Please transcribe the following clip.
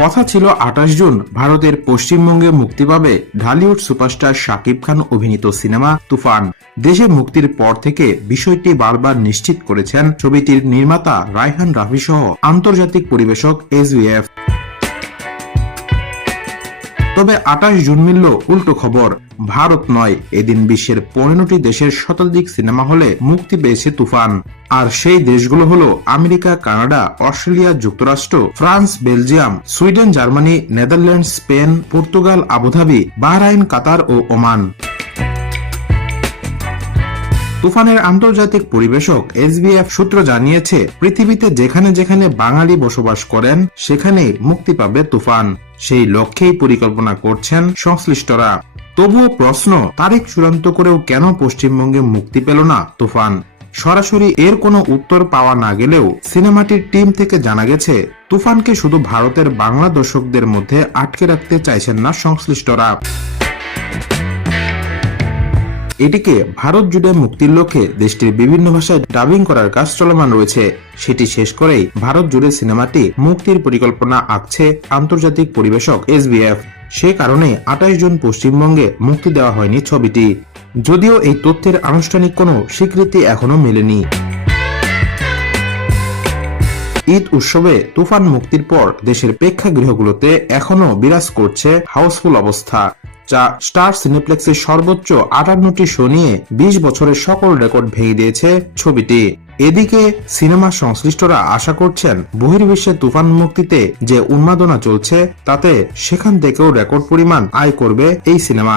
কথা ছিল আঠাশ জুন। ভারতের পশ্চিমবঙ্গে মুক্তি পাবে ঢালিউড সুপারস্টার শাকিব খান অভিনীত সিনেমা তুফান। দেশে মুক্তির পর থেকে বিষয়টি বারবার নিশ্চিত করেছেন ছবিটির নির্মাতা রায়হান রাফি সহ আন্তর্জাতিক পরিবেশক এসবিএফ তবে আঠাশ জুন মিলল উল্টো খবর। ভারত নয়, এদিন বিশ্বের পনেরোটি দেশের শতাধিক সিনেমা হলে মুক্তি পেয়েছে তুফান। আর সেই দেশগুলো হলো আমেরিকা, কানাডা, অস্ট্রেলিয়া, যুক্তরাষ্ট্র, France, Belgium, Sweden, Germany Netherland Spain, Portugal, Abu Dhabi, Bahrain, Qatar ও ওমান। তুফানের আন্তর্জাতিক পরিবেশক এসবিএফ সূত্র জানিয়েছে, পৃথিবীতে যেখানে যেখানে বাঙালি বসবাস করেন, সেখানেই মুক্তি পাবে তুফান। সেই লক্ষ্যেই পরিকল্পনা করছেন সংশ্লিষ্টরা। তবুও প্রশ্ন, তারিখ চূড়ান্ত করেও কেন পশ্চিমবঙ্গে মুক্তি পেল না তুফান? সরাসরি এর কোনো উত্তর পাওয়া না গেলেও সিনেমাটির টিম থেকে জানা গেছে, তুফানকে শুধু ভারতের বাংলা দর্শকদের মধ্যে আটকে রাখতে চাইছেন না সংশ্লিষ্টরা। এটিকে ভারত জুড়ে মুক্তির লক্ষ্যে দেশটির বিভিন্ন ভাষায় ডাবিং করার কাজ চলমান রয়েছে। সেটি শেষ করেই ভারত জুড়ে সিনেমাটি মুক্তির পরিকল্পনা আঁকছে আন্তর্জাতিক পরিবেশক এসবিএফ সে কারণে আঠাশ জুন পশ্চিমবঙ্গে মুক্তি দেওয়া হয়নি ছবিটি। যদিও এই তথ্যের আনুষ্ঠানিক কোনো স্বীকৃতি এখনও মেলেনি। ঈদ উৎসবে তুফান মুক্তির পর দেশের প্রেক্ষাগৃহগুলোতে এখনও বিরাজ করছে হাউসফুল অবস্থা। যা স্টার সিনেপ্লেক্সের সর্বোচ্চ আটান্নটি শো নিয়ে বিশ বছরের সকল রেকর্ড ভেঙে দিয়েছে ছবিটি। এদিকে সিনেমা সংশ্লিষ্টরা আশা করছেন, বহির্বিশ্বের তুফান মুক্তিতে যে উন্মাদনা চলছে, তাতে সেখান থেকেও রেকর্ড পরিমাণ আয় করবে এই সিনেমা।